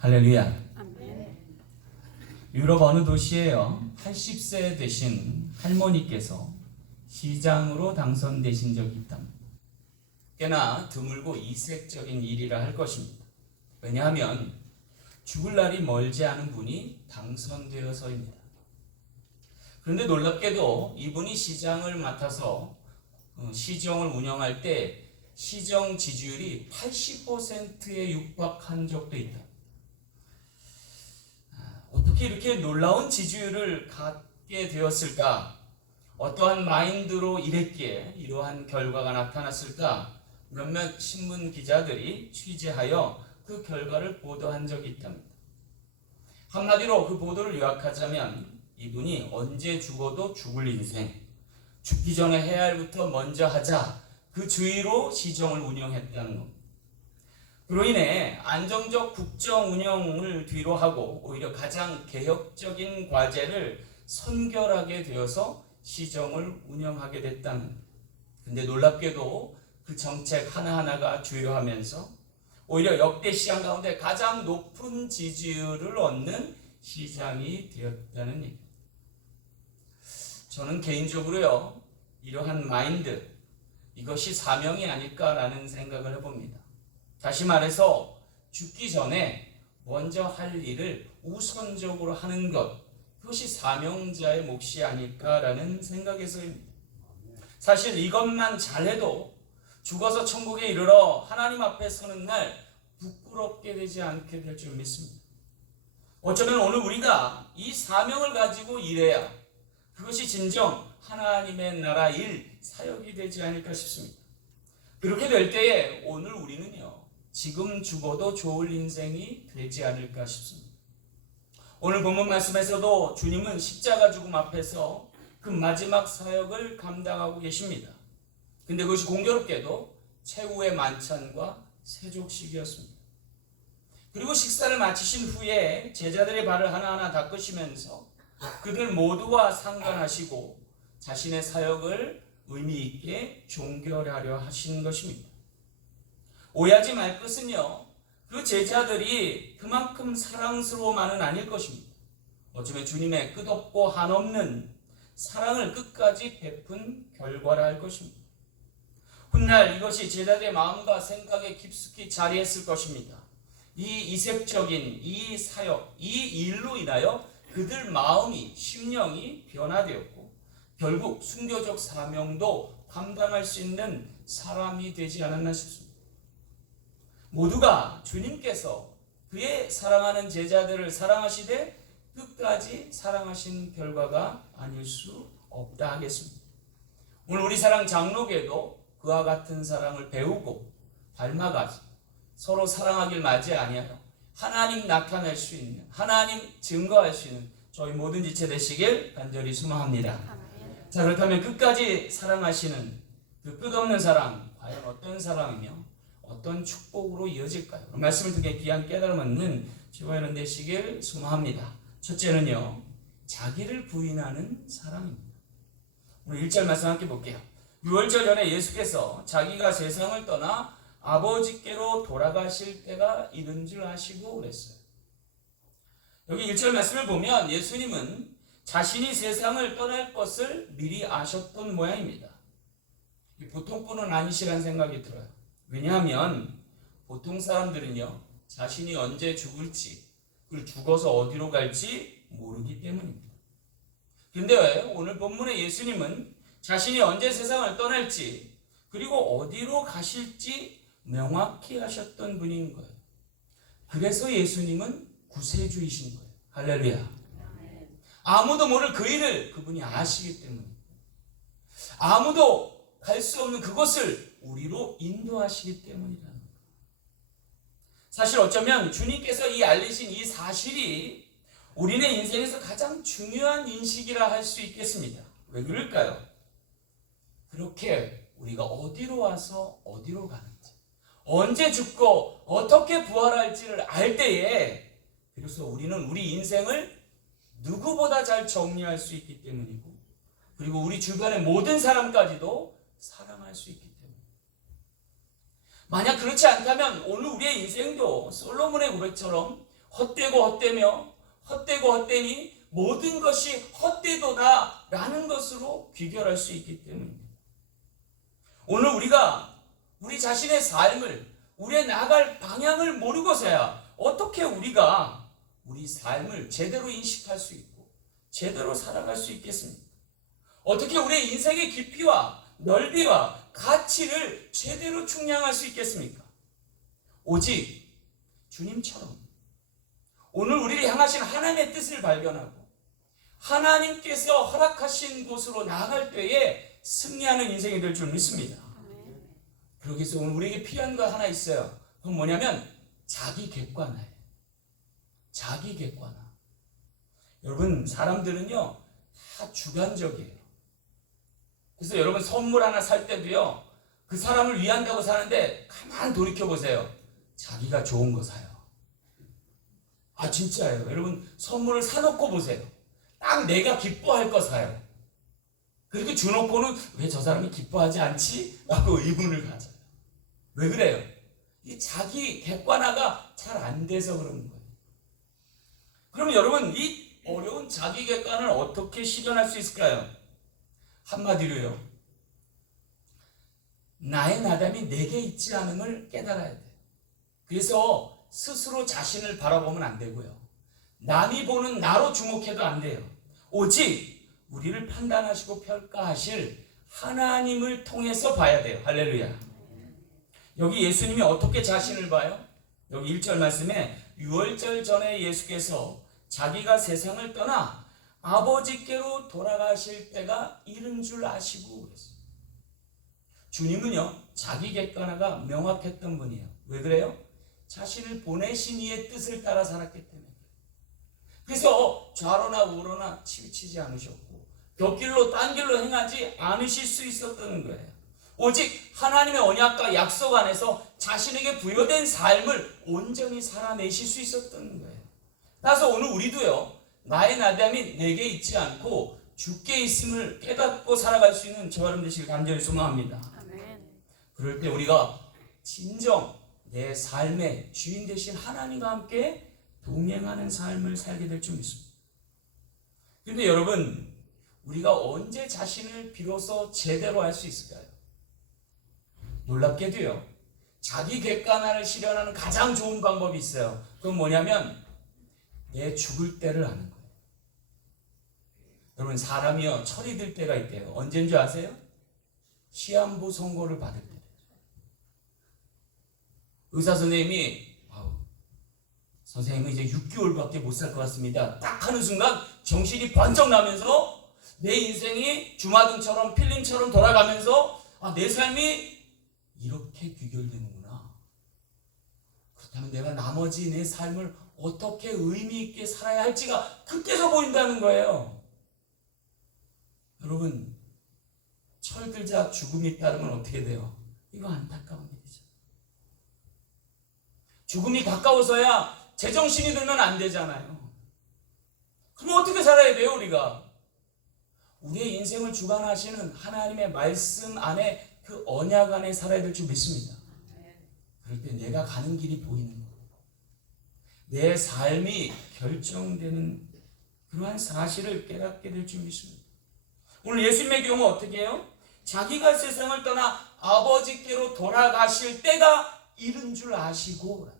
할렐루야. 아멘. 유럽 어느 도시에요 80세 되신 할머니께서 시장으로 당선되신 적이 있답니다. 꽤나 드물고 이색적인 일이라 할 것입니다. 왜냐하면 죽을 날이 멀지 않은 분이 당선되어서입니다. 그런데 놀랍게도 이분이 시장을 맡아서 시정을 운영할 때 시정 지지율이 80%에 육박한 적도 있다. 어떻게 이렇게 놀라운 지지율을 갖게 되었을까? 어떠한 마인드로 이랬기에 이러한 결과가 나타났을까? 몇몇 신문 기자들이 취재하여 그 결과를 보도한 적이 있답니다. 한마디로 그 보도를 요약하자면 이분이 언제 죽어도 죽을 인생, 죽기 전에 해야 할 일부터 먼저 하자, 그 주의로 시정을 운영했다는 겁니다. 그로 인해 안정적 국정 운영을 뒤로 하고 오히려 가장 개혁적인 과제를 선결하게 되어서 시정을 운영하게 됐다는 겁니다. 근데 놀랍게도 그 정책 하나하나가 주요하면서 오히려 역대 시장 가운데 가장 높은 지지율을 얻는 시장이 되었다는 얘기입니다. 저는 개인적으로요, 이러한 마인드, 이것이 사명이 아닐까라는 생각을 해봅니다. 다시 말해서 죽기 전에 먼저 할 일을 우선적으로 하는 것, 그것이 사명자의 몫이 아닐까라는 생각에서입니다. 사실 이것만 잘해도 죽어서 천국에 이르러 하나님 앞에 서는 날 부끄럽게 되지 않게 될 줄 믿습니다. 어쩌면 오늘 우리가 이 사명을 가지고 일해야 그것이 진정 하나님의 나라 일, 사역이 되지 않을까 싶습니다. 그렇게 될 때에 오늘 우리는요, 지금 죽어도 좋을 인생이 되지 않을까 싶습니다. 오늘 본문 말씀에서도 주님은 십자가 죽음 앞에서 그 마지막 사역을 감당하고 계십니다. 근데 그것이 공교롭게도 최후의 만찬과 세족식이었습니다. 그리고 식사를 마치신 후에 제자들의 발을 하나하나 닦으시면서 그들 모두와 상관하시고 자신의 사역을 의미 있게 종결하려 하신 것입니다. 오해하지 말 것은요, 그 제자들이 그만큼 사랑스러워만은 아닐 것입니다. 어쩌면 주님의 끝없고 한없는 사랑을 끝까지 베푼 결과라 할 것입니다. 훗날 이것이 제자들의 마음과 생각에 깊숙이 자리했을 것입니다. 이 이색적인 이 사역, 이 일로 인하여 그들 마음이, 심령이 변화되었고 결국 순교적 사명도 감당할 수 있는 사람이 되지 않았나 싶습니다. 모두가 주님께서 그의 사랑하는 제자들을 사랑하시되 끝까지 사랑하신 결과가 아닐 수 없다 하겠습니다. 오늘 우리 사랑 장로교도 그와 같은 사랑을 배우고 닮아가지 서로 사랑하길 맞이 아니하여 하나님 나타낼 수 있는, 하나님 증거할 수 있는 저희 모든 지체 되시길 간절히 소망합니다. 아멘. 자, 그렇다면 끝까지 사랑하시는 그 끝없는 사랑, 과연 어떤 사랑이며 어떤 축복으로 이어질까요? 말씀을 듣게 귀한 깨달음 얻는 저와 여러분 되시길 소망합니다. 첫째는요, 자기를 부인하는 사랑입니다. 오늘 1절 말씀 함께 볼게요. 6월절 전에 예수께서 자기가 세상을 떠나 아버지께로 돌아가실 때가 이른 줄 아시고 그랬어요. 여기 1절 말씀을 보면 예수님은 자신이 세상을 떠날 것을 미리 아셨던 모양입니다. 보통 분은 아니시라는 생각이 들어요. 왜냐하면 보통 사람들은요, 자신이 언제 죽을지, 그리고 죽어서 어디로 갈지 모르기 때문입니다. 그런데 오늘 본문의 예수님은 자신이 언제 세상을 떠날지, 그리고 어디로 가실지 명확히 하셨던 분인 거예요. 그래서 예수님은 구세주이신 거예요. 할렐루야. 아무도 모를 그 일을 그분이 아시기 때문입니다. 아무도 갈 수 없는 그것을 우리로 인도하시기 때문이라는 거예요. 사실 어쩌면 주님께서 이 알리신 이 사실이 우리네 인생에서 가장 중요한 인식이라 할 수 있겠습니다. 왜 그럴까요? 그렇게 우리가 어디로 와서 어디로 가는지, 언제 죽고 어떻게 부활할지를 알 때에 그래서 우리는 우리 인생을 누구보다 잘 정리할 수 있기 때문이고, 그리고 우리 주변의 모든 사람까지도 사랑할 수 있기 때문입니다. 만약 그렇지 않다면 오늘 우리의 인생도 솔로몬의 고백처럼 헛되고 헛되며 헛되고 헛되니 모든 것이 헛되도다 라는 것으로 귀결할 수 있기 때문입니다. 오늘 우리가 우리 자신의 삶을, 우리의 나아갈 방향을 모르고서야 어떻게 우리가 우리 삶을 제대로 인식할 수 있고 제대로 살아갈 수 있겠습니까? 어떻게 우리의 인생의 깊이와 넓이와 가치를 제대로 측량할 수 있겠습니까? 오직 주님처럼 오늘 우리를 향하신 하나님의 뜻을 발견하고 하나님께서 허락하신 곳으로 나아갈 때에 승리하는 인생이 될 줄 믿습니다. 그러기 위해서 오늘 우리에게 필요한 거 하나 있어요. 그건 뭐냐면 자기 객관화예요. 자기 객관화. 여러분, 사람들은요 다 주관적이에요. 그래서 여러분 선물 하나 살 때도요 그 사람을 위한다고 사는데 가만 돌이켜보세요. 자기가 좋은 거 사요. 아, 진짜예요. 여러분 선물을 사놓고 보세요. 딱 내가 기뻐할 거 사요. 그렇게 주놓고는 왜 저 사람이 기뻐하지 않지? 라고 의문을 가져요. 왜 그래요? 이 자기 객관화가 잘 안 돼서 그러는 거예요. 그럼 여러분 이 어려운 자기 객관을 어떻게 실현할 수 있을까요? 한마디로요, 나의 나담이 내게 있지 않음을 깨달아야 돼요. 그래서 스스로 자신을 바라보면 안 되고요, 남이 보는 나로 주목해도 안 돼요. 오직 우리를 판단하시고 평가하실 하나님을 통해서 봐야 돼요. 할렐루야. 여기 예수님이 어떻게 자신을 봐요? 여기 1절 말씀에 유월절 전에 예수께서 자기가 세상을 떠나 아버지께로 돌아가실 때가 이른 줄 아시고 그랬어요. 주님은요 자기 객관화가 명확했던 분이에요. 왜 그래요? 자신을 보내신 이의 뜻을 따라 살았기 때문에. 그래서 좌로나 우로나 치우치지 않으셨고 곁길로 딴 길로 행하지 않으실 수 있었던 거예요. 오직 하나님의 언약과 약속 안에서 자신에게 부여된 삶을 온전히 살아내실 수 있었던 거예요. 따라서 오늘 우리도요 나의 나담이 내게 있지 않고 주께 있음을 깨닫고 살아갈 수 있는 저와 여러분 되시길 간절히 소망합니다. 아멘. 그럴 때 우리가 진정 내 삶의 주인 되신 하나님과 함께 동행하는 삶을 살게 될 줄 믿습니다. 그런데 여러분, 우리가 언제 자신을 비로소 제대로 할 수 있을까요? 놀랍게도요 자기 객관화를 실현하는 가장 좋은 방법이 있어요. 그건 뭐냐면 내 죽을 때를 아는 거예요. 여러분, 사람이요 철이 들 때가 있대요. 언제인 줄 아세요? 시한부 선고를 받을 때. 의사 선생님이 선생님은 이제 6개월밖에 못 살 것 같습니다 딱 하는 순간 정신이 번쩍 나면서 내 인생이 주마등처럼 필름처럼 돌아가면서 내 삶이 이렇게 귀결되는구나. 그렇다면 내가 나머지 내 삶을 어떻게 의미 있게 살아야 할지가 그때서 보인다는 거예요. 여러분, 철들자 죽음이 따르면 어떻게 돼요? 이거 안타까운 일이죠. 죽음이 가까워서야 제정신이 들면 안 되잖아요. 그럼 어떻게 살아야 돼요, 우리가? 우리의 인생을 주관하시는 하나님의 말씀 안에 그 언약 안에 살아야 될 줄 믿습니다. 그럴 때 내가 가는 길이 보이는 거예요. 내 삶이 결정되는 그러한 사실을 깨닫게 될 줄 믿습니다. 오늘 예수님의 경우 어떻게 해요? 자기가 세상을 떠나 아버지께로 돌아가실 때가 이른 줄 아시고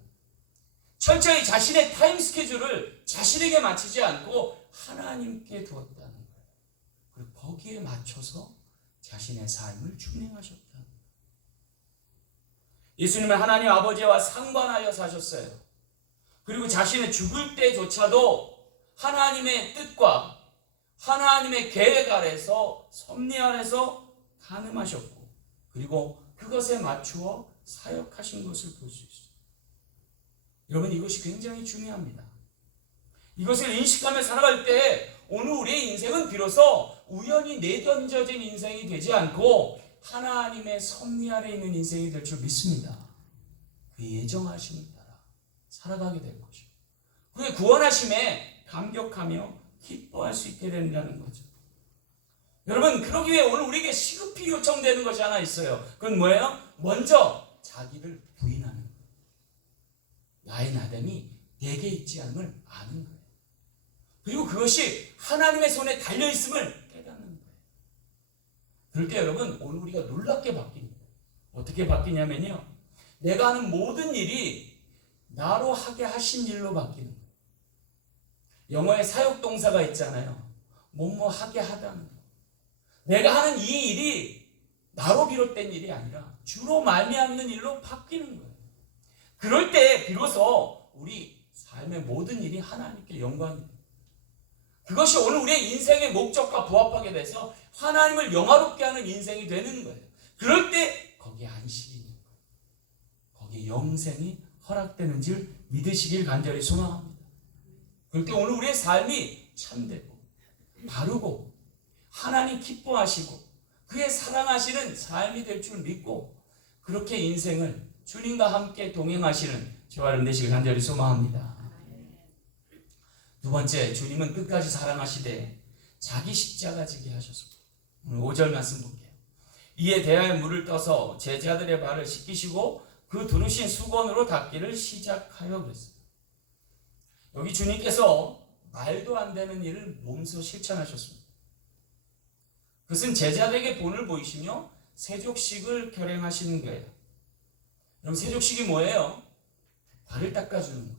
철저히 자신의 타임 스케줄을 자신에게 맞추지 않고 하나님께 두었다는 거예요. 그리고 거기에 맞춰서 자신의 삶을 준행하셨다는 거예요. 예수님은 하나님 아버지와 상관하여 사셨어요. 그리고 자신의 죽을 때조차도 하나님의 뜻과 하나님의 계획 아래서 섭리 아래서 간음하셨고 그리고 그것에 맞추어 사역하신 것을 볼 수 있어요. 여러분, 이것이 굉장히 중요합니다. 이것을 인식하며 살아갈 때 오늘 우리의 인생은 비로소 우연히 내던져진 인생이 되지 않고 하나님의 섭리 아래 있는 인생이 될 줄 믿습니다. 그 예정하심을 따라 살아가게 될 것이고 그의 구원하심에 감격하며 기뻐할 수 있게 된다는 거죠. 여러분, 그러기 위해 오늘 우리에게 시급히 요청되는 것이 하나 있어요. 그건 뭐예요? 먼저 자기를 부인하는 거예요. 나의 나담이 내게 있지 않음을 아는 거예요. 그리고 그것이 하나님의 손에 달려있음을 깨닫는 거예요. 그럴 때 여러분, 오늘 우리가 놀랍게 바뀝니다. 어떻게 바뀌냐면요, 내가 하는 모든 일이 나로 하게 하신 일로 바뀌는 거예요. 영어에 사역동사가 있잖아요. 뭐뭐 하게 하다는 거. 내가 하는 이 일이 나로 비롯된 일이 아니라 주로 말미암는 일로 바뀌는 거예요. 그럴 때 비로소 우리 삶의 모든 일이 하나님께 영광입니다. 그것이 오늘 우리의 인생의 목적과 부합하게 돼서 하나님을 영화롭게 하는 인생이 되는 거예요. 그럴 때 거기에 안식이 있는 거예요. 거기에 영생이 허락되는 줄 믿으시길 간절히 소망합니다. 그럴 때 오늘 우리의 삶이 참되고 바르고 하나님 기뻐하시고 그의 사랑하시는 삶이 될 줄 믿고 그렇게 인생을 주님과 함께 동행하시는 저와 여러분 되시길 간절히 소망합니다. 두 번째, 주님은 끝까지 사랑하시되 자기 십자가 지게 하셨습니다. 오늘 5절 말씀 볼게요. 이에 대하여 물을 떠서 제자들의 발을 씻기시고 그 두르신 수건으로 닦기를 시작하여 그랬습니다. 여기 주님께서 말도 안 되는 일을 몸소 실천하셨습니다. 그것은 제자들에게 본을 보이시며 세족식을 결행하시는 거예요. 여러분, 세족식이 뭐예요? 발을 닦아주는 거예요.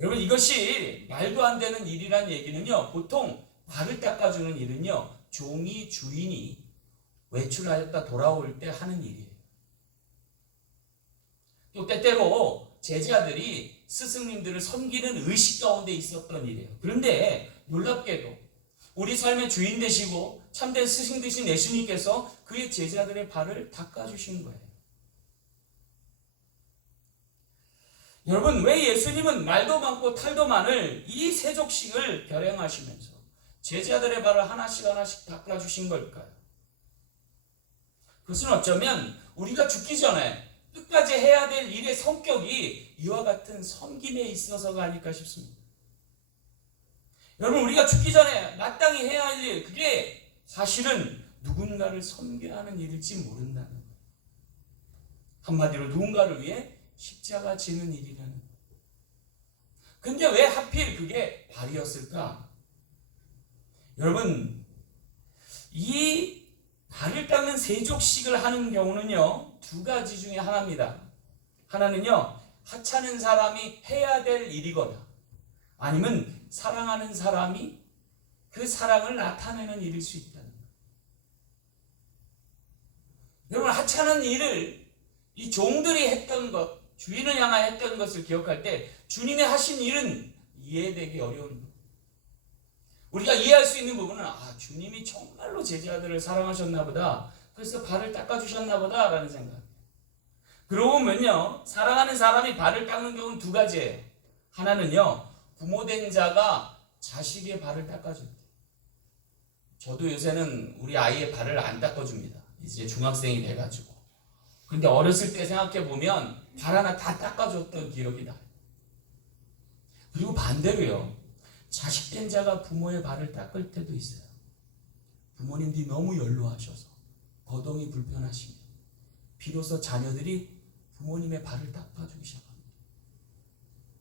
여러분, 이것이 말도 안 되는 일이란 얘기는요, 보통 발을 닦아주는 일은요, 종이 주인이 외출하였다 돌아올 때 하는 일이에요. 또 때때로 제자들이 스승님들을 섬기는 의식 가운데 있었던 일이에요. 그런데 놀랍게도 우리 삶의 주인 되시고 참된 스승 되신 예수님께서 그의 제자들의 발을 닦아주신 거예요. 여러분, 왜 예수님은 말도 많고 탈도 많을 이 세족식을 결행하시면서 제자들의 발을 하나씩 하나씩 닦아주신 걸까요? 그것은 어쩌면 우리가 죽기 전에 끝까지 해야 될 일의 성격이 이와 같은 섬김에 있어서가 아닐까 싶습니다. 여러분, 우리가 죽기 전에 마땅히 해야 할 일, 그게 사실은 누군가를 섬겨야 하는 일일지 모른다는 거예요. 한마디로 누군가를 위해 십자가 지는 일이라는 거예요. 근데 왜 하필 그게 발이었을까? 여러분, 이 발을 닦는 세족식을 하는 경우는요, 두 가지 중에 하나입니다. 하나는요, 하찮은 사람이 해야 될 일이거나 아니면 사랑하는 사람이 그 사랑을 나타내는 일일 수 있다는 거예요. 여러분, 하찮은 일을 이 종들이 했던 것, 주인을 향하여 했던 것을 기억할 때 주님이 하신 일은 이해되기 어려운 거예요. 우리가 이해할 수 있는 부분은 주님이 정말로 제자들을 사랑하셨나 보다, 그래서 발을 닦아주셨나 보다 라는 생각. 그러고 보면요, 사랑하는 사람이 발을 닦는 경우는 두 가지예요. 하나는요, 부모된 자가 자식의 발을 닦아줄 때. 저도 요새는 우리 아이의 발을 안 닦아줍니다. 이제 중학생이 돼가지고. 근데 어렸을 때 생각해보면 발 하나 다 닦아줬던 기억이 나요. 그리고 반대로요, 자식된 자가 부모의 발을 닦을 때도 있어요. 부모님들이 너무 연로하셔서 거동이 불편하시면 비로소 자녀들이 부모님의 발을 닦아주기 시작합니다.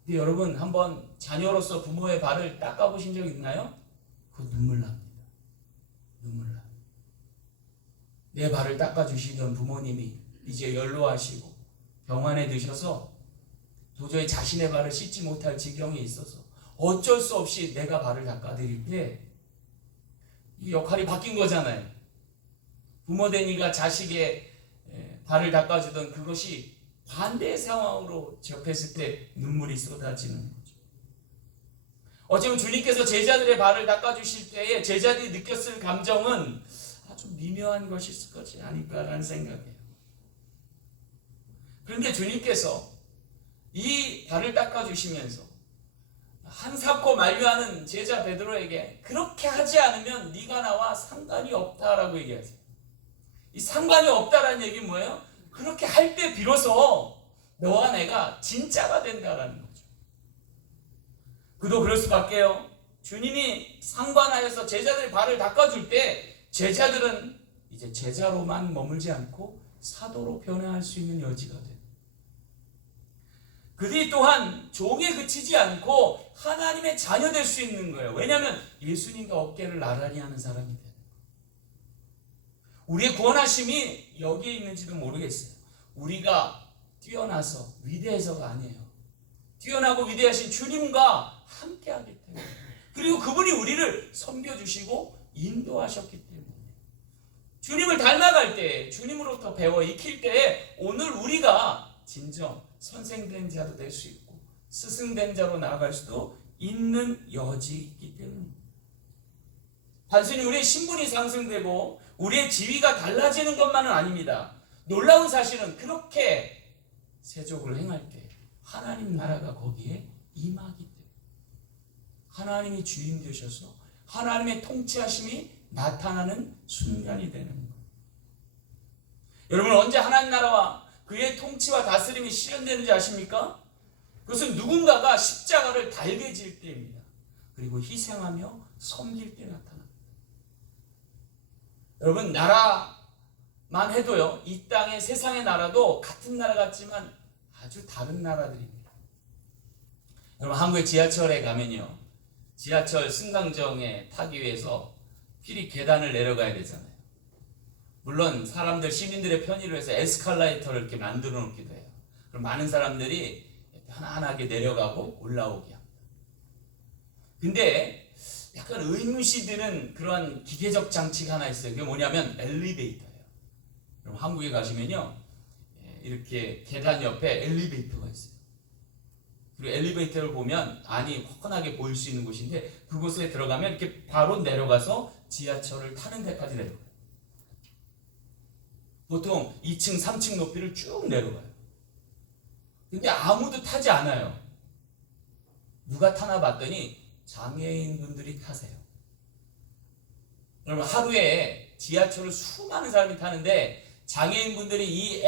근데 여러분, 한번 자녀로서 부모의 발을 닦아보신 적 있나요? 그거 눈물 납니다. 눈물 나요. 내 발을 닦아주시던 부모님이 이제 연로하시고 병원에 드셔서 도저히 자신의 발을 씻지 못할 지경에 있어서 어쩔 수 없이 내가 발을 닦아드릴 때 이 역할이 바뀐 거잖아요. 부모된 이가 자식의 발을 닦아주던 그것이 반대의 상황으로 접했을 때 눈물이 쏟아지는 거죠. 어쩌면 주님께서 제자들의 발을 닦아주실 때에 제자들이 느꼈을 감정은 아주 미묘한 것이 있을 것이 아닐까라는 생각이에요. 그런데 주님께서 이 발을 닦아주시면서 한사코 만류하는 제자 베드로에게 그렇게 하지 않으면 네가 나와 상관이 없다라고 얘기하세요. 이 상관이 없다라는 얘기는 뭐예요? 그렇게 할 때 비로소 너와 내가 진짜가 된다라는 거죠. 그도 그럴 수밖에요. 주님이 상관하여서 제자들의 발을 닦아줄 때 제자들은 이제 제자로만 머물지 않고 사도로 변화할 수 있는 여지가 돼요. 그들이 또한 종에 그치지 않고 하나님의 자녀 될 수 있는 거예요. 왜냐하면 예수님과 어깨를 나란히 하는 사람이 되는 거예요. 우리의 구원하심이 여기에 있는지도 모르겠어요. 우리가 뛰어나서 위대해서가 아니에요. 뛰어나고 위대하신 주님과 함께하기 때문에, 그리고 그분이 우리를 섬겨주시고 인도하셨기 때문에, 주님을 닮아갈 때, 주님으로부터 배워 익힐 때에 오늘 우리가 진정 선생된 자도 될 수 있고 스승된 자로 나아갈 수도 있는 여지 있기 때문입니다. 단순히 우리의 신분이 상승되고 우리의 지위가 달라지는 것만은 아닙니다. 놀라운 사실은 그렇게 세족을 행할 때 하나님 나라가 거기에 임하기 때문에, 하나님이 주인 되셔서 하나님의 통치하심이 나타나는 순간이 되는 거예요. 여러분, 언제 하나님 나라와 그의 통치와 다스림이 실현되는지 아십니까? 그것은 누군가가 십자가를 달게 질 때입니다. 그리고 희생하며 섬길 때 나타납니다. 여러분, 나라만 해도요, 이 땅의 세상의 나라도 같은 나라 같지만 아주 다른 나라들입니다. 여러분, 한국의 지하철에 가면요, 지하철 승강정에 타기 위해서 필히 계단을 내려가야 되잖아요. 물론 사람들, 시민들의 편의를 위해서 에스컬레이터를 이렇게 만들어 놓기도 해요. 그럼 많은 사람들이 편안하게 내려가고 올라오게 합니다. 근데 약간 의문시 드는 그런 기계적 장치가 하나 있어요. 그게 뭐냐면 엘리베이터예요. 그럼 한국에 가시면요, 이렇게 계단 옆에 엘리베이터가 있어요. 그리고 엘리베이터를 보면 안이 훤하게 보일 수 있는 곳인데, 그곳에 들어가면 이렇게 바로 내려가서 지하철을 타는 데까지 내려가요. 보통 2층, 3층 높이를 쭉 내려가요. 근데 아무도 타지 않아요. 누가 타나 봤더니 장애인 분들이 타세요. 여러분, 하루에 지하철을 수많은 사람이 타는데 장애인 분들이 이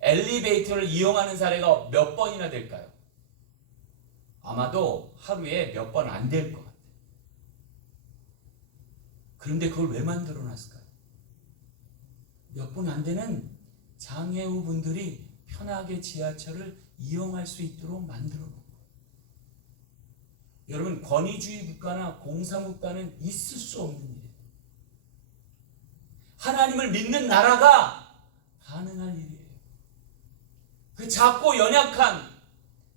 엘리베이터를 이용하는 사례가 몇 번이나 될까요? 아마도 하루에 몇 번 안 될 것 같아요. 그런데 그걸 왜 만들어 놨을까요? 몇 번 안 되는 장애우 분들이 편하게 지하철을 이용할 수 있도록 만들어 놓은 거예요. 여러분, 권위주의 국가나 공산국가는 있을 수 없는 일이에요. 하나님을 믿는 나라가 가능한 일이에요. 그 작고 연약한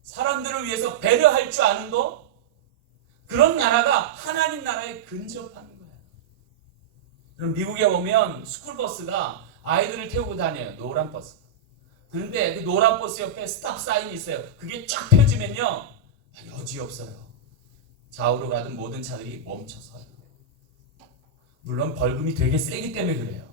사람들을 위해서 배려할 줄 아는 거, 그런 나라가 하나님 나라에 근접하는 거예요. 그럼 미국에 보면 스쿨버스가 아이들을 태우고 다녀요. 노란 버스. 그런데 그 노란 버스 옆에 스탑 사인이 있어요. 그게 쫙 펴지면요, 여지없어요. 좌우로 가던 모든 차들이 멈춰서요. 물론 벌금이 되게 세기 때문에 그래요.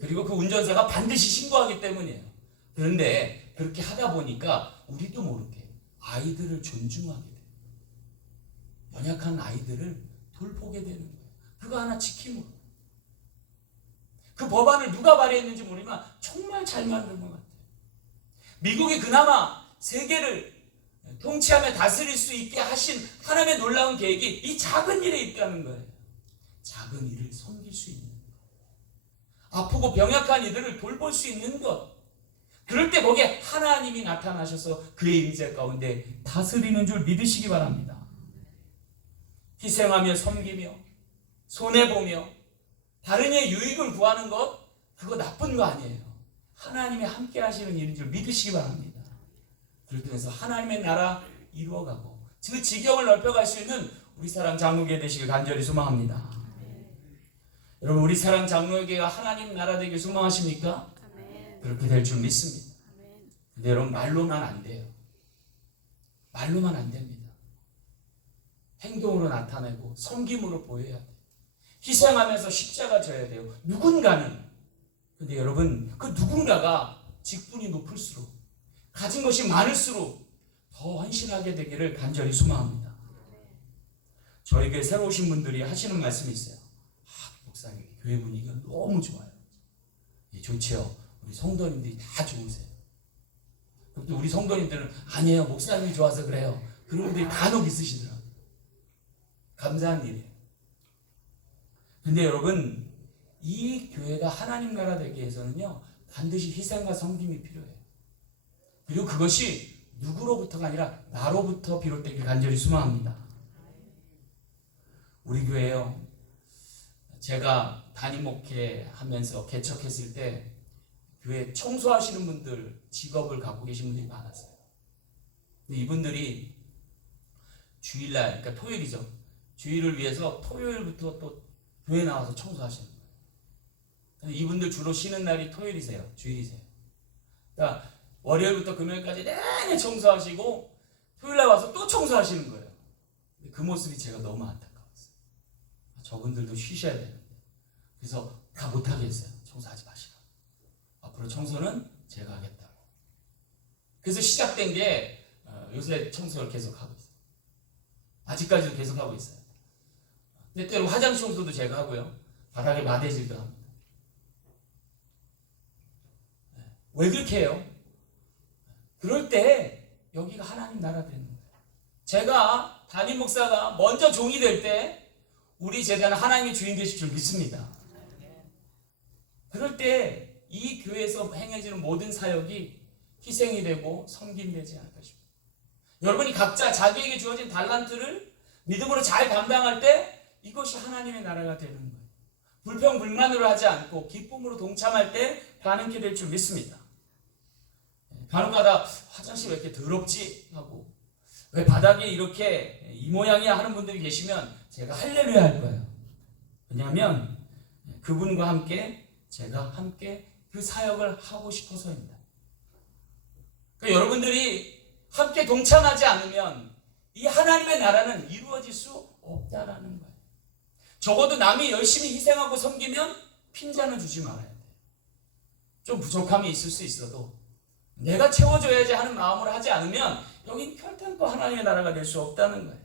그리고 그 운전사가 반드시 신고하기 때문이에요. 그런데 그렇게 하다 보니까 우리도 모르게 아이들을 존중하게 돼요. 연약한 아이들을 돌보게 되는 거예요. 그거 하나 지킴으로. 그 법안을 누가 발의했는지 모르지만 정말 잘 만든 것 같아요. 미국이 그나마 세계를 통치하며 다스릴 수 있게 하신 하나님의 놀라운 계획이 이 작은 일에 있다는 거예요. 작은 일을 섬길 수 있는 것, 아프고 병약한 이들을 돌볼 수 있는 것, 그럴 때 거기에 하나님이 나타나셔서 그의 임재 가운데 다스리는 줄 믿으시기 바랍니다. 희생하며 섬기며 손해보며 다른 이의 유익을 구하는 것, 그거 나쁜 거 아니에요. 하나님이 함께 하시는 일인 줄 믿으시기 바랍니다. 그렇게 해서 하나님의 나라 이루어가고 그 지경을 넓혀갈 수 있는 우리 사랑 장로교회 되시길 간절히 소망합니다. 여러분, 우리 사랑 장로교회가 하나님 나라 되길 소망하십니까? 그렇게 될 줄 믿습니다. 근데 여러분, 말로만 안 돼요. 말로만 안 됩니다. 행동으로 나타내고 섬김으로 보여야 돼요. 희생하면서 십자가 져야 돼요. 누군가는. 근데 여러분, 그 누군가가 직분이 높을수록, 가진 것이 많을수록 더 헌신하게 되기를 간절히 소망합니다. 저희 교회 새로 오신 분들이 하시는 말씀이 있어요. 목사님, 교회 분위기가 너무 좋아요. 예, 좋지요. 우리 성도님들이 다 좋으세요. 또 우리 성도님들은 아니에요, 목사님이 좋아서 그래요. 그런 분들이 간혹 있으시더라고요. 감사한 일이에요. 근데 여러분, 이 교회가 하나님 나라 되기 위해서는요, 반드시 희생과 섬김이 필요해요. 그리고 그것이 누구로부터가 아니라 나로부터 비롯되길 간절히 소망합니다. 우리 교회요, 제가 담임 목회하면서 개척했을 때 교회 청소하시는 분들, 직업을 갖고 계신 분들이 많았어요. 근데 이분들이 주일날, 그러니까 토요일이죠. 주일을 위해서 토요일부터 또 교회 나와서 청소하시는 거예요. 근데 이분들 주로 쉬는 날이 토요일이세요. 주일이세요. 그러니까 월요일부터 금요일까지 내내 청소하시고 토요일날 와서 또 청소하시는 거예요. 근데 그 모습이 제가 너무 안타까웠어요. 저분들도 쉬셔야 되는데. 그래서 다 못하게 했어요. 청소하지 마시라. 앞으로 청소는 제가 하겠다고. 그래서 시작된 게 요새 청소를 계속 하고 있어요. 아직까지도 계속 하고 있어요. 때때로 화장실 청소도 제가 하고요. 바닥에 마대질도 합니다. 왜 그렇게 해요? 그럴 때 여기가 하나님 나라 되는 거예요. 제가 담임 목사가 먼저 종이 될 때 우리 제자는 하나님의 주인 되실 줄 믿습니다. 그럴 때 이 교회에서 행해지는 모든 사역이 희생이 되고 섬김이 되지 않을까 싶습니다. 여러분이 각자 자기에게 주어진 달란트를 믿음으로 잘 감당할 때 이것이 하나님의 나라가 되는 거예요. 불평불만으로 하지 않고 기쁨으로 동참할 때 가능케 될 줄 믿습니다. 간혹가다 화장실 왜 이렇게 더럽지? 하고 왜 바닥이 이렇게 이 모양이야 하는 분들이 계시면 제가 할렐루야 할 거예요. 왜냐하면 그분과 함께 제가 함께 그 사역을 하고 싶어서입니다. 그러니까 여러분들이 함께 동참하지 않으면 이 하나님의 나라는 이루어질 수 없다라는 거예요. 적어도 남이 열심히 희생하고 섬기면 핀잔을 주지 말아야 돼요. 좀 부족함이 있을 수 있어도 내가 채워줘야지 하는 마음으로 하지 않으면 여긴 결단코 하나님의 나라가 될 수 없다는 거예요.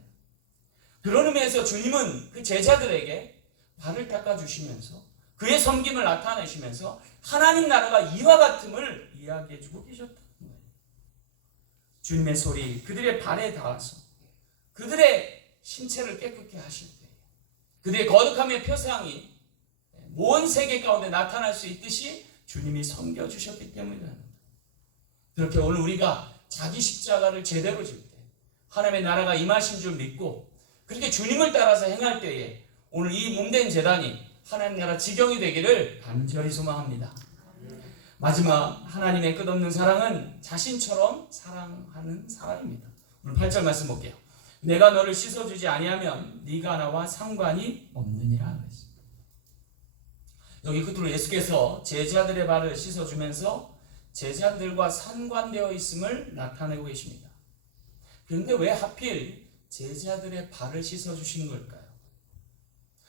그런 의미에서 주님은 그 제자들에게 발을 닦아주시면서 그의 섬김을 나타내시면서 하나님 나라가 이와 같음을 이야기해주고 계셨다는 거예요. 주님의 소리 그들의 발에 닿아서 그들의 신체를 깨끗게 하실 때 그들의 거룩함의 표상이 온 세계 가운데 나타날 수 있듯이 주님이 섬겨주셨기 때문이라는 거예요. 그렇게 오늘 우리가 자기 십자가를 제대로 질 때 하나님의 나라가 임하신 줄 믿고 그렇게 주님을 따라서 행할 때에 오늘 이 몸된 제단이 하나님 나라 지경이 되기를 간절히 소망합니다. 마지막 하나님의 끝없는 사랑은 자신처럼 사랑하는 사랑입니다. 오늘 8절 말씀 볼게요. 내가 너를 씻어주지 아니하면 네가 나와 상관이 없느니라 그랬습니다. 여기 끝으로 예수께서 제자들의 발을 씻어주면서 제자들과 상관되어 있음을 나타내고 계십니다. 그런데 왜 하필 제자들의 발을 씻어주시는 걸까요?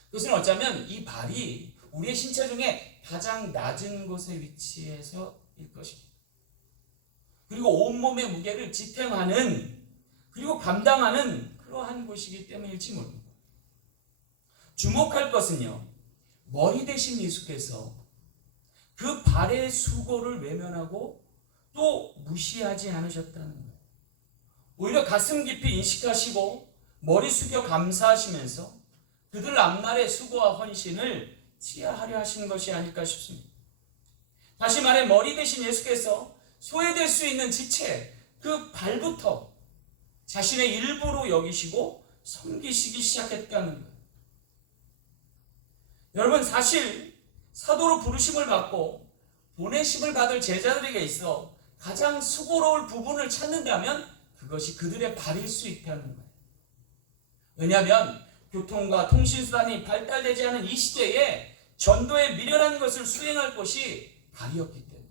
그것은 어쩌면 이 발이 우리의 신체 중에 가장 낮은 곳에 위치해서일 것입니다. 그리고 온몸의 무게를 지탱하는 그리고 감당하는 그러한 곳이기 때문일지 모릅니다. 주목할 것은요, 머리 대신 예수께서 그 발의 수고를 외면하고 또 무시하지 않으셨다는 거예요. 오히려 가슴 깊이 인식하시고 머리 숙여 감사하시면서 그들 앞날의 수고와 헌신을 치하하려 하신 것이 아닐까 싶습니다. 다시 말해 머리 대신 예수께서 소외될 수 있는 지체, 그 발부터 자신의 일부로 여기시고 섬기시기 시작했다는 거예요. 여러분 사실 사도로 부르심을 받고 보내심을 받을 제자들에게 있어 가장 수고로울 부분을 찾는다면 그것이 그들의 발일 수 있다는 거예요. 왜냐하면 교통과 통신수단이 발달되지 않은 이 시대에 전도에 미련한 것을 수행할 곳이 발이었기 때문에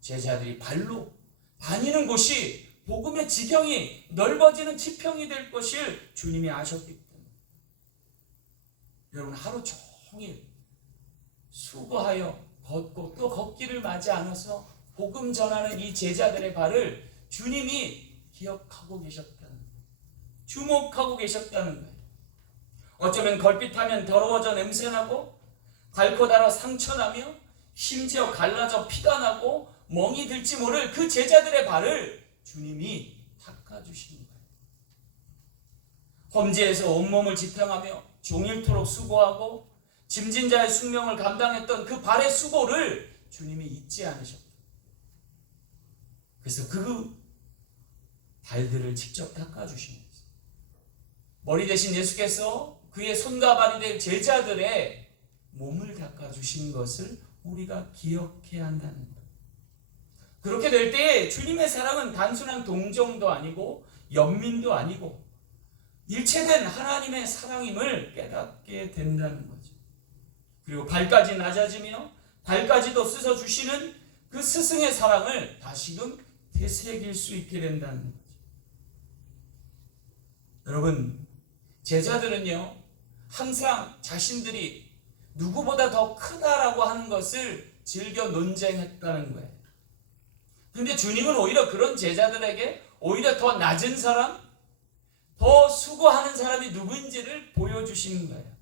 제자들이 발로 다니는 곳이 복음의 지경이 넓어지는 지평이 될 것을 주님이 아셨기 때문에 여러분 하루 종일 수고하여 걷고 또 걷기를 마지 않아서 복음 전하는 이 제자들의 발을 주님이 기억하고 계셨다는 거예요. 주목하고 계셨다는 거예요. 어쩌면 걸핏하면 더러워져 냄새나고 닳고 닳아 상처나며 심지어 갈라져 피가 나고 멍이 들지 모를 그 제자들의 발을 주님이 닦아주신 거예요. 험지에서 온몸을 지탱하며 종일토록 수고하고 짐진 자의 숙명을 감당했던 그 발의 수고를 주님이 잊지 않으셨고 그래서 그 발들을 직접 닦아주시면서 머리 대신 예수께서 그의 손과 발이 될 제자들의 몸을 닦아주신 것을 우리가 기억해야 한다는 것. 그렇게 될 때에 주님의 사랑은 단순한 동정도 아니고 연민도 아니고 일체된 하나님의 사랑임을 깨닫게 된다는 거죠. 그리고 발까지 낮아지며 발까지도 씻어주시는 그 스승의 사랑을 다시금 되새길 수 있게 된다는 거죠. 여러분, 제자들은요 항상 자신들이 누구보다 더 크다라고 하는 것을 즐겨 논쟁했다는 거예요. 근데 주님은 오히려 그런 제자들에게 오히려 더 낮은 사람, 더 수고하는 사람이 누구인지를 보여주시는 거예요.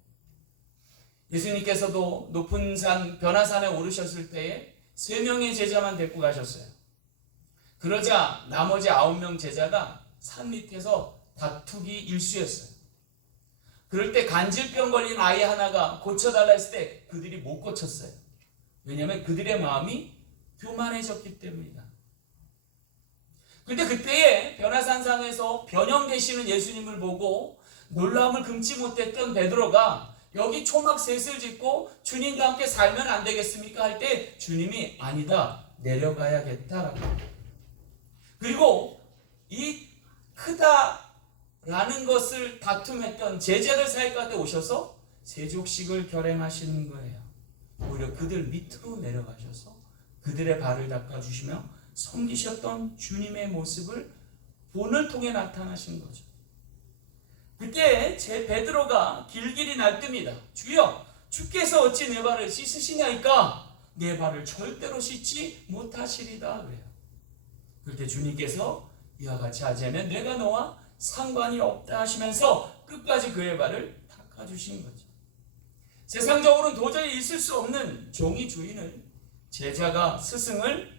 예수님께서도 높은 산 변화산에 오르셨을 때에 3명의 제자만 데리고 가셨어요. 그러자 나머지 9명 제자가 산 밑에서 다투기 일쑤였어요. 그럴 때 간질병 걸린 아이 하나가 고쳐달라 했을 때 그들이 못 고쳤어요. 왜냐하면 그들의 마음이 교만해졌기 때문이다. 근데 그때에 변화산상에서 변형되시는 예수님을 보고 놀라움을 금치 못했던 베드로가 여기 초막 셋을 짓고 주님과 함께 살면 안 되겠습니까? 할 때 주님이 아니다, 내려가야겠다라고. 그리고 이 크다라는 것을 다툼했던 제자들 사이 가운데 오셔서 세족식을 결행하시는 거예요. 오히려 그들 밑으로 내려가셔서 그들의 발을 닦아주시며 섬기셨던 주님의 모습을 본을 통해 나타나신 거죠. 그때 제 베드로가 길길이 날듭니다. 주여, 주께서 어찌 내 발을 씻으시냐니까 내 발을 절대로 씻지 못하시리다 그래요. 그때 주님께서 이와 같이 하자면 내가 너와 상관이 없다 하시면서 끝까지 그의 발을 닦아주신 거죠. 세상적으로는 도저히 있을 수 없는 종이 주인을, 제자가 스승을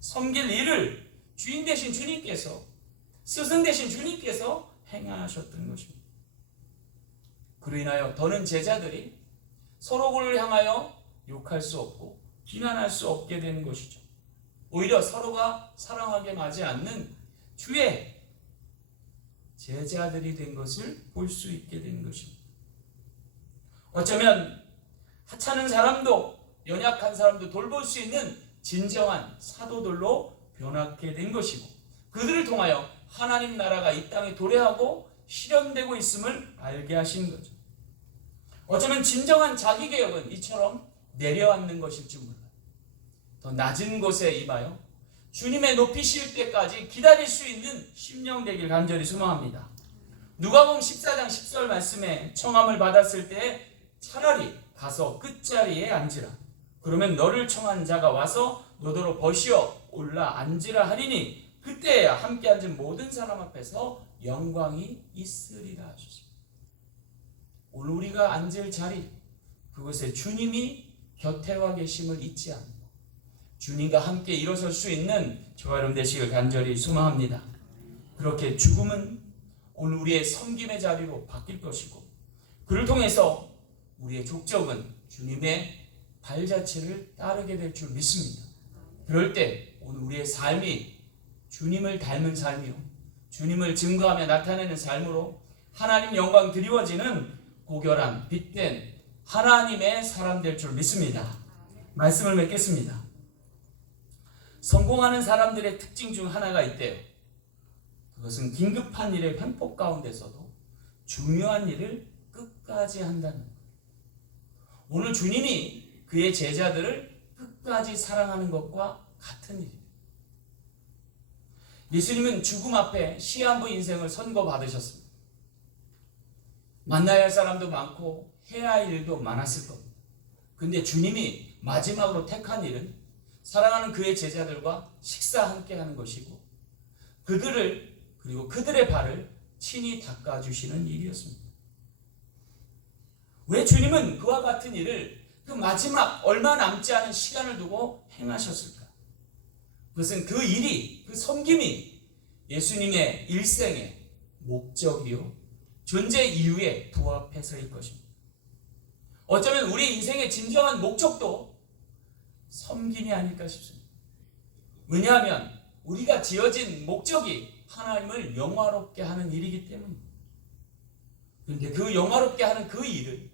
섬길 일을 주인 대신 주님께서, 스승 대신 주님께서 행하셨던 것입니다. 그로 인하여 더는 제자들이 서로를 향하여 욕할 수 없고 비난할 수 없게 된 것이죠. 오히려 서로가 사랑하게 마지 않는 주의 제자들이 된 것을 볼 수 있게 된 것입니다. 어쩌면 하찮은 사람도 연약한 사람도 돌볼 수 있는 진정한 사도들로 변하게 된 것이고 그들을 통하여 하나님 나라가 이 땅에 도래하고 실현되고 있음을 알게 하신 거죠. 어쩌면 진정한 자기개혁은 이처럼 내려앉는 것일지 몰라요. 더 낮은 곳에 임하여 주님의 높이실 때까지 기다릴 수 있는 심령 되길 간절히 소망합니다. 누가복음 14장 10절 말씀에 청함을 받았을 때 차라리 가서 끝자리에 앉으라. 그러면 너를 청한 자가 와서 너더러 버시어 올라 앉으라 하리니 그때야 함께 앉은 모든 사람 앞에서 영광이 있으리라 하셨습니다. 오늘 우리가 앉을 자리, 그곳에 주님이 곁에 와 계심을 잊지 않고 주님과 함께 일어설 수 있는 저와 여러분 되시길 간절히 소망합니다. 그렇게 죽음은 오늘 우리의 섬김의 자리로 바뀔 것이고 그를 통해서 우리의 족적은 주님의 발자취를 따르게 될 줄 믿습니다. 그럴 때 오늘 우리의 삶이 주님을 닮은 삶이요, 주님을 증거하며 나타내는 삶으로 하나님 영광 드리워지는 고결한 빛된 하나님의 사람 될 줄 믿습니다. 말씀을 맺겠습니다. 성공하는 사람들의 특징 중 하나가 있대요. 그것은 긴급한 일의 횡포 가운데서도 중요한 일을 끝까지 한다는 것. 오늘 주님이 그의 제자들을 끝까지 사랑하는 것과 같은 일입니다. 예수님은 죽음 앞에 시한부 인생을 선고받으셨습니다. 만나야 할 사람도 많고 해야 할 일도 많았을 겁니다. 근데 주님이 마지막으로 택한 일은 사랑하는 그의 제자들과 식사 함께 하는 것이고 그들을 그리고 그들의 발을 친히 닦아주시는 일이었습니다. 왜 주님은 그와 같은 일을 그 마지막 얼마 남지 않은 시간을 두고 행하셨을까? 그것은 그 일이, 그 섬김이 예수님의 일생의 목적이요 존재 이유에 부합해서일 것입니다. 어쩌면 우리 인생의 진정한 목적도 섬김이 아닐까 싶습니다. 왜냐하면 우리가 지어진 목적이 하나님을 영화롭게 하는 일이기 때문입니다. 그런데 그 영화롭게 하는 그 일을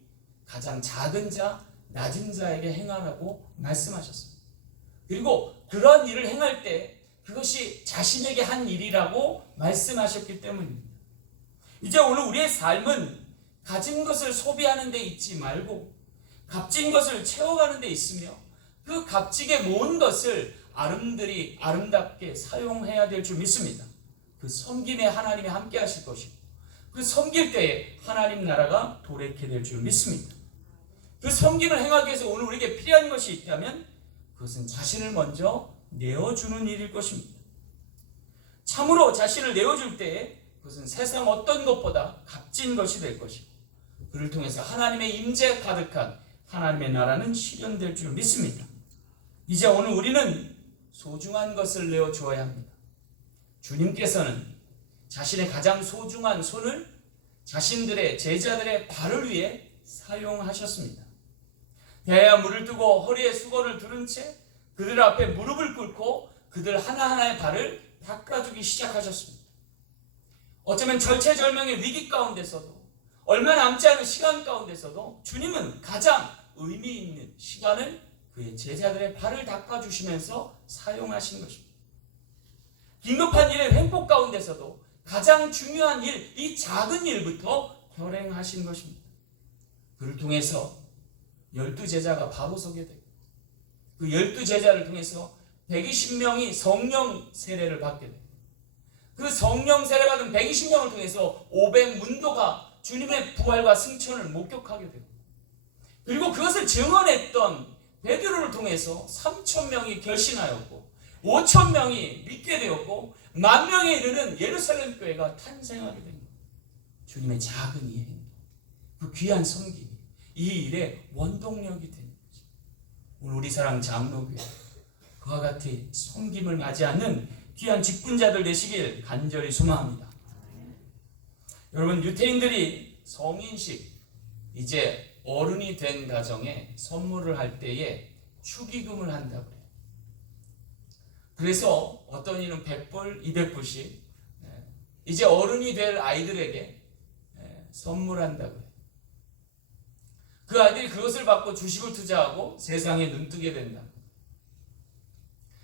가장 작은 자, 낮은 자에게 행하라고 말씀하셨습니다. 그리고 그러한 일을 행할 때 그것이 자신에게 한 일이라고 말씀하셨기 때문입니다. 이제 오늘 우리의 삶은 가진 것을 소비하는 데 있지 말고 값진 것을 채워가는 데 있으며 그 값지게 모은 것을 아름답게 사용해야 될 줄 믿습니다. 그 섬김에 하나님이 함께 하실 것이고 그 섬길 때에 하나님 나라가 도래케 될 줄 믿습니다. 그 섬김을 행하기 위해서 오늘 우리에게 필요한 것이 있다면 그것은 자신을 먼저 내어주는 일일 것입니다. 참으로 자신을 내어줄 때에 그것은 세상 어떤 것보다 값진 것이 될 것이고 그를 통해서 하나님의 임재 가득한 하나님의 나라는 실현될 줄 믿습니다. 이제 오늘 우리는 소중한 것을 내어주어야 합니다. 주님께서는 자신의 가장 소중한 손을 자신들의 제자들의 발을 위해 사용하셨습니다. 배에 물을 뜨고 허리에 수건을 두른 채 그들 앞에 무릎을 꿇고 그들 하나하나의 발을 닦아주기 시작하셨습니다. 어쩌면 절체절명의 위기 가운데서도 얼마 남지 않은 시간 가운데서도 주님은 가장 의미 있는 시간을 그의 제자들의 발을 닦아주시면서 사용하신 것입니다. 긴급한 일의 횡포 가운데서도 가장 중요한 일, 이 작은 일부터 결행하신 것입니다. 그를 통해서 12제자가 바로 서게 되고 그 12제자를 통해서 120명이 성령 세례를 받게 됩니다. 그 성령 세례 받은 120명을 통해서 500문도가 주님의 부활과 승천을 목격하게 되고 그리고 그것을 증언했던 베드로를 통해서 3,000명이 결신하였고 5,000명이 믿게 되었고 10,000명에 이르는 예루살렘 교회가 탄생하게 됩니다. 주님의 작은 이 행동, 그 귀한 섬김이 이 일의 원동력이 되는 거죠. 오늘 우리 사랑 장로교회 그와 같이 섬김을 맞이하는 귀한 직분자들 되시길 간절히 소망합니다. 여러분, 유태인들이 성인식 이제 어른이 된 가정에 선물을 할 때에 축의금을 한다고 해요. 그래서 어떤 이는 100불, 200불씩 이제 어른이 될 아이들에게 선물한다고 해요. 그 아이들이 그것을 받고 주식을 투자하고 세상에 눈뜨게 된다.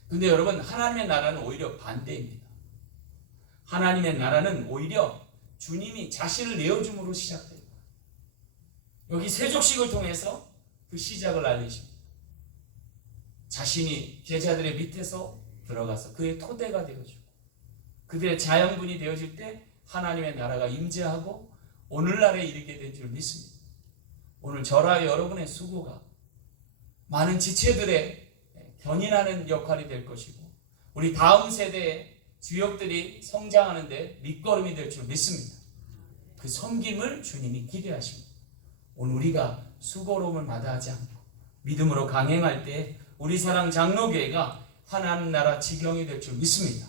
근데 여러분, 하나님의 나라는 오히려 반대입니다. 하나님의 나라는 오히려 주님이 자신을 내어줌으로 시작됩니다. 여기 세족식을 통해서 그 시작을 알리십니다. 자신이 제자들의 밑에서 들어가서 그의 토대가 되어주고 그들의 자양분이 되어질 때 하나님의 나라가 임재하고 오늘날에 이르게 된 줄 믿습니다. 오늘 저와 여러분의 수고가 많은 지체들의 견인하는 역할이 될 것이고 우리 다음 세대의 주역들이 성장하는 데 밑거름이 될 줄 믿습니다. 그 섬김을 주님이 기대하십니다. 오늘 우리가 수고로움을 마다하지 않고 믿음으로 강행할 때 우리 사랑 장로교회가 하나님 나라 지경이 될 줄 믿습니다.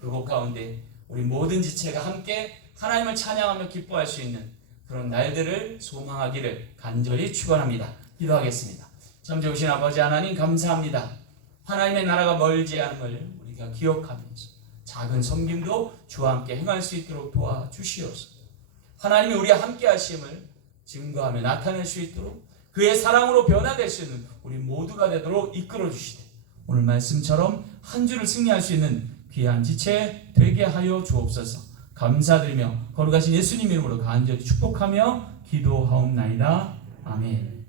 그곳 가운데 우리 모든 지체가 함께 하나님을 찬양하며 기뻐할 수 있는 그런 날들을 소망하기를 간절히 축원합니다. 기도하겠습니다. 참 좋으신 아버지 하나님, 감사합니다. 하나님의 나라가 멀지 않음을 우리가 기억하면서 작은 섬김도 주와 함께 행할 수 있도록 도와주시옵소서. 하나님이 우리와 함께 하심을 증거하며 나타낼 수 있도록 그의 사랑으로 변화될 수 있는 우리 모두가 되도록 이끌어 주시되 오늘 말씀처럼 한 주를 승리할 수 있는 귀한 지체 되게 하여 주옵소서. 감사드리며 거룩하신 예수님 이름으로 간절히 축복하며 기도하옵나이다. 아멘.